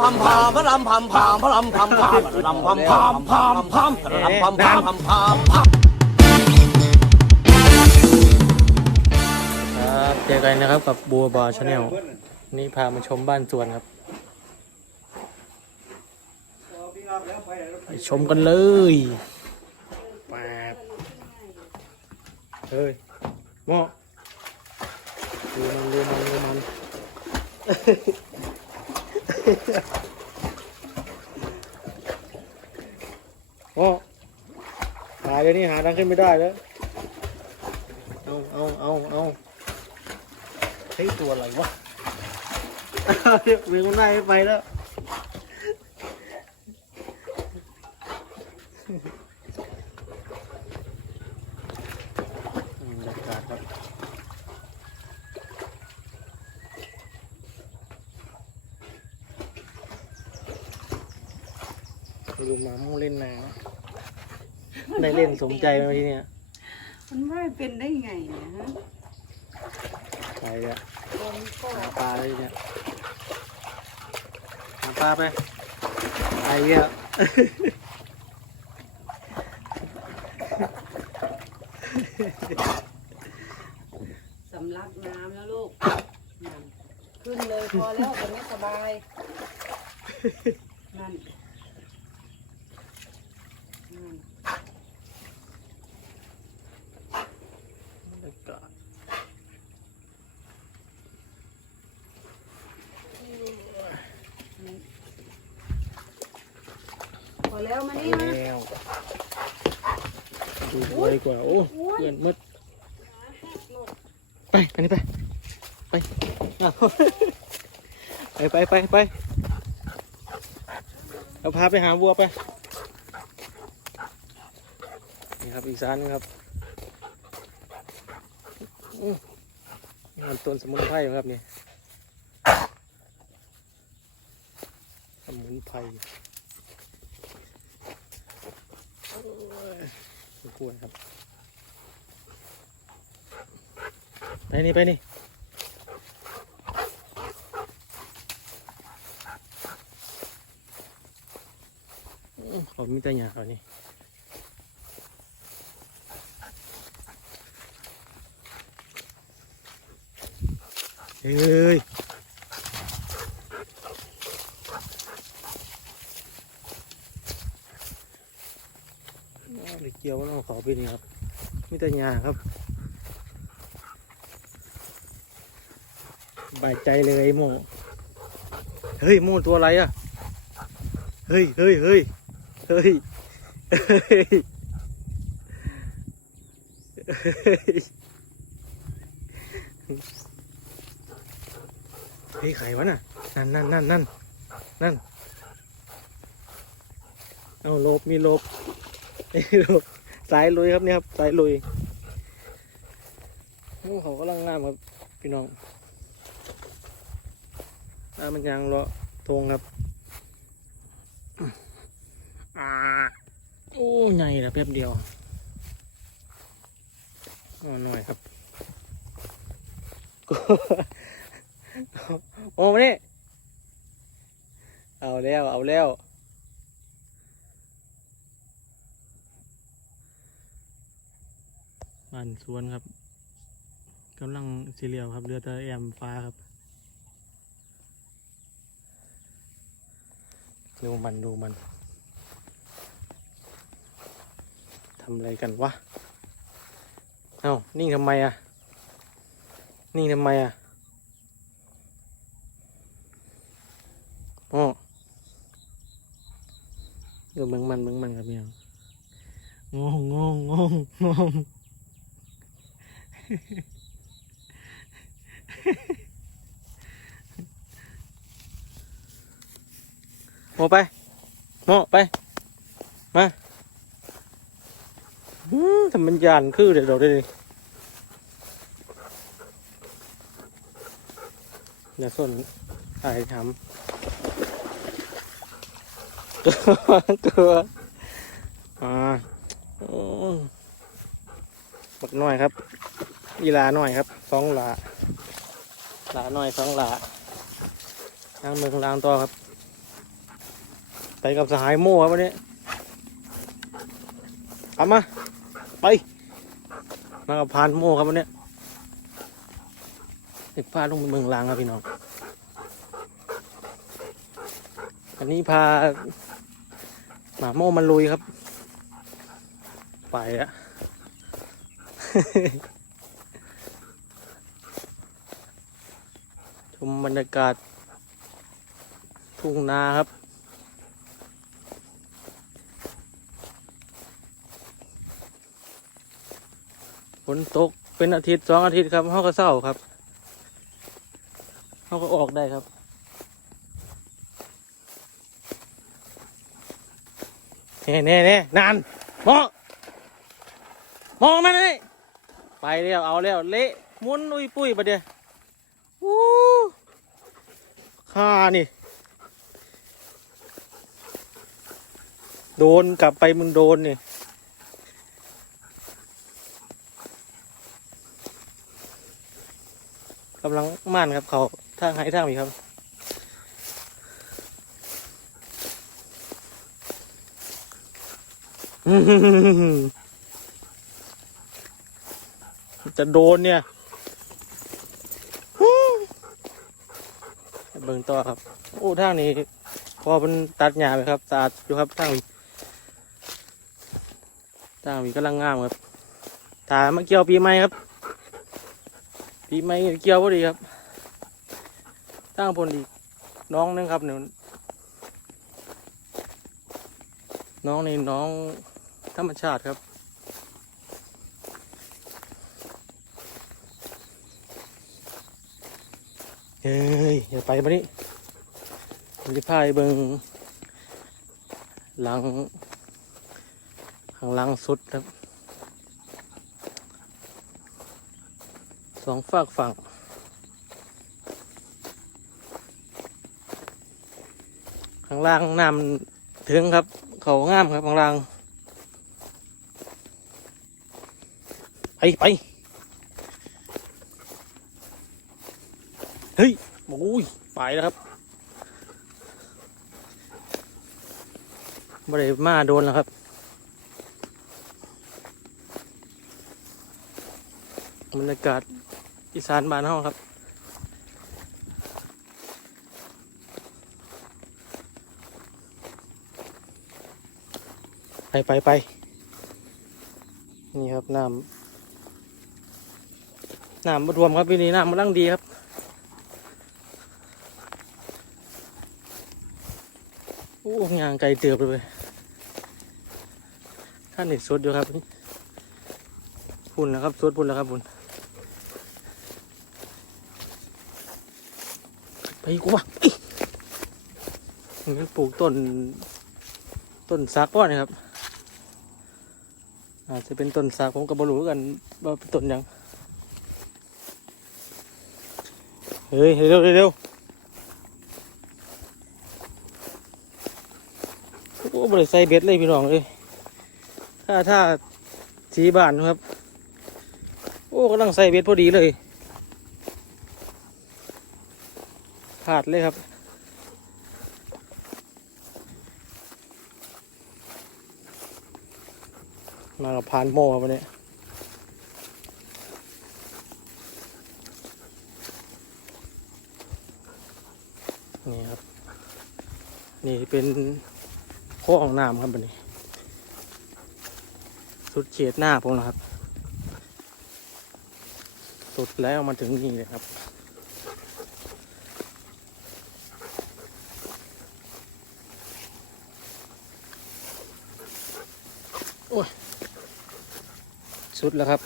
พัมพามพระลำพัมพามพระลำพัมพามพรำพัมพามพามพามพรำพัมพามพามพามพามครับเจอกันนะครับกับบัวบอชาแนลนี่พามาชมบ้านสวนครับไปชมกันเลยแปบเฮ้ยหมอดูมันดูมันดูมัน หมอหาเดี๋ยวนี้หาทางขึ้นไม่ได้แล้ว เอาเอาเอาเอาเฮ้ยตัวอะไรวะเรียกเรียกมันได้ไม่ไปแล้ว บรรยากาศครับไปดูหมามูเล่นน้ำได้เล่นสมใจไหมทีเนี้ยมันไม่เป็นได้ไงเนี่ยฮะไปเลยอะคนก็หาปลาเลยเนี่ยหาปลาไปไปเงี้ยสำลักน้ำแล้วลูกนั่นขึ้นเลยพอแล้วตอนนี้สบาย นั่นนั่น บรรยากาศ พอ แล้วมานี่มาแล้วดูไวกว่า โอ้เพื่อนมืดไปไปนี่ไป ไปเอาไปไปไปไปเราพาไปหาวัวไป นี่ครับอีกสานหนึงครับอื้อนี่มันต้นสมุนไพรครับนี่ สมุนไพร กล้วยครับ ไปนี่ไปนี่อื้อเขามีแต่หยาเขานี่เฮ้ย เอาเลยเกี่ยวว่าเราขอไปนี่ครับมีแต่หญ้าครับบายใจเลยไอ้โมเฮ้ยโมตัวอะไรอะเฮ้ยเฮ้ยเฮ้ยเฮ้ยเฮ้ยเฮ้ยไขวะน่ะ นั่นนั่นนั่นนั่นนั่นเอาลบมีลบนี่ดู สายลุยครับเนี่ยครับสายลุยโอ้เขากำลังงามครับพี่น้องน้ามันยางเลาะทงครับอ่าโอ้ใหญ่ละแป๊บเดียวอหน่อยครับโอ้มานี่เอาแล้ว เอาแล้ว บ้านสวนครับกำลังสีเหลียวครับเรือตะแอมฟ้าครับดูมันดูมันทำอะไรกันวะเอาานิ่งทำไมอะนิ่งทำไมอะโอ้ดูมึงมันมึงมันกับเมียงงงงงงง โมไป โมไป มาอืมทำมันยานคือเดี๋ยวเราได้เลยเดี๋ยวส่วนไอ้ทำตัวตัวอ่าโอ้บักน้อยครับ อีลาหน่อยครับสองหลาหลาหน่อยสองหลาล้างมือล้างตัวครับไปกับสหายโม่ครับวันนี้เอามา ไปมากับพานโม่ครับวันนี้เด็กพาลงเมืองลางครับพี่น้อง อันนี้พาหมาโม่มันลุยครับ ไปอะ มบรรยากาศ ทุ่งนาครับ ฝนตกเป็นอาทิตย์สองอาทิตย์ครับเขาก็เศร้าครับเขาก็ออกได้ครับเน่เน่เน่นานมองมองนั่นนี่ไปแล้วเอาแล้วเละมุนอุ้ยปุ้ยประเดี๋ยว ข้านี่ โดนกลับไปมึงโดนนี่กำลังม่านครับเขาทางให้ทางมีครับจะโดนเนี่ย เบิ่งต่อครับ โอ้ทางนี้พอมันตัดหญ้าไปครับสะอาดอยู่ครับทางทางนี้กำลังงามครับถามาเกี่ยวปีใหม่ครับ ปีใหม่เกี่ยวพอดีครับทางพลอีกน้องนึงครับเนี่ยน้องนี่น้องธรรมชาติครับ เฮ้ยอย่าไปมานี่ผมจะพายเบิงหลังข้างหลังสุดครับสองฝากฝั่งข้างล่างน้ำถึงครับ เขางามครับข้างล่างไปไป เฮ้ยโอ้ยไปแล้วครับไม่ได้มาโดนแล้วครับ บรรยากาศอีสานบ้านเฮาครับไปไปไปนี่ครับน้ำน้ำมารวมครับปีนี้น้ำมันร่างดีครับ โอ้ยางไกลเตือบเลยท่านเด็ดสดอยู่ครับพุ่นนะครับสดพุ่นแล้วครับพุ่นไปกูวะเอ้ยนี่ปลูกต้น ต้นสักว่นี่ครับ อาจจะเป็นต้นสักผมกับบรูกันว่าเป็นต้นยัง เฮ้ยเร็วเร็วเร็วโอ้ บริใส่เบ็ดเลยพี่น้องเลยถ้าถ้าสีบานครับ โอ้กำลังใส่เบ็ดพอดีเลยขาดเลยครับมากับพานโม่ครับวันนี้นี่ครับ นี่เป็น โค้ของน้ำครับวันนี้ สุดเฉียดหน้าผมนะครับ สุดแล้วมาถึงนี่เลยครับโอ้ยสุดแล้วครับ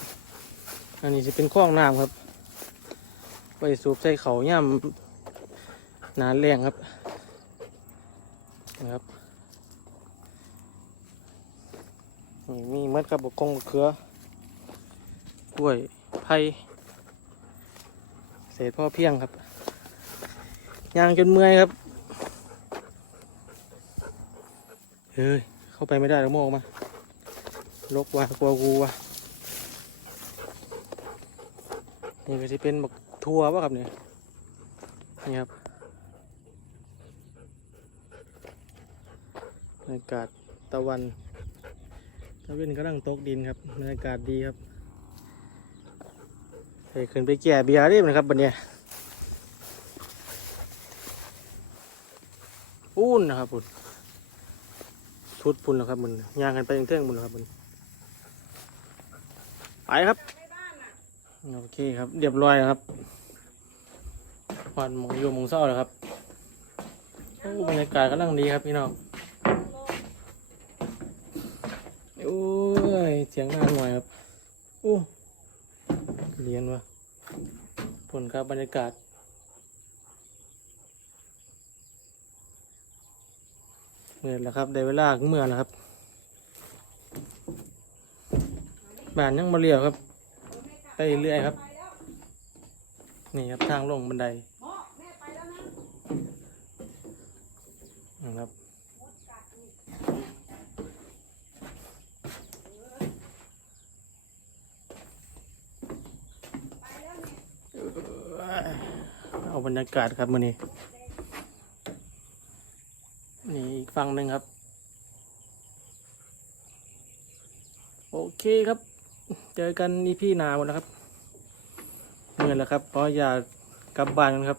อันนี้จะเป็นคลองน้ำครับไว้สูบใส่เขาย่ำหนาแรงครับนี่มีเม็ ดกับบกคงบกเขือกล้วยไผ่เศษพ่อเพียงครับยางจนเมื่อยครับเฮ้ยเข้าไปไม่ได้แล้วโมออกมาลกว่ากลัวกูว่ะนี่ก็จะเป็นบักทัวป่ะครับเนี่ยนี่ครับรรยากาศตะวัน เวนกำลังตกดินครับบรรยากาศดีครับไปขึ้นไปแก่เบียร์ได้ไหมครับวันเนี้ยปูนนะครับปุ่นชุดปุ่นนะครับมันยางกันไปยังเท่งปุ่นนะครับมันไปครับโอเคครับเรียบร้อยครับวันหมองโยมมองเศร้าแล้วครับโอ้บรรยากาศกำลังดีครับพี่น้อง โอ้ย เสียงนานหน่อยครับโอ้เรียนวะผลครับบรรยากาศ เมื่อแล้วครับ ได้เวลาเมื่อแล้วครับบ้านยังมาเรียวครับไปเรื่อยครับ นี่ครับทางลงบันไดนะครับ เอา บรรยากาศครับมื่อนี้นี่อีกฝั่งหนึ่งครับ โอเคครับ เจอกันอีพี่นาหมดแล้วครับเหนื่อยแล้วครับเพราะอยากกลับบ้านกันครับ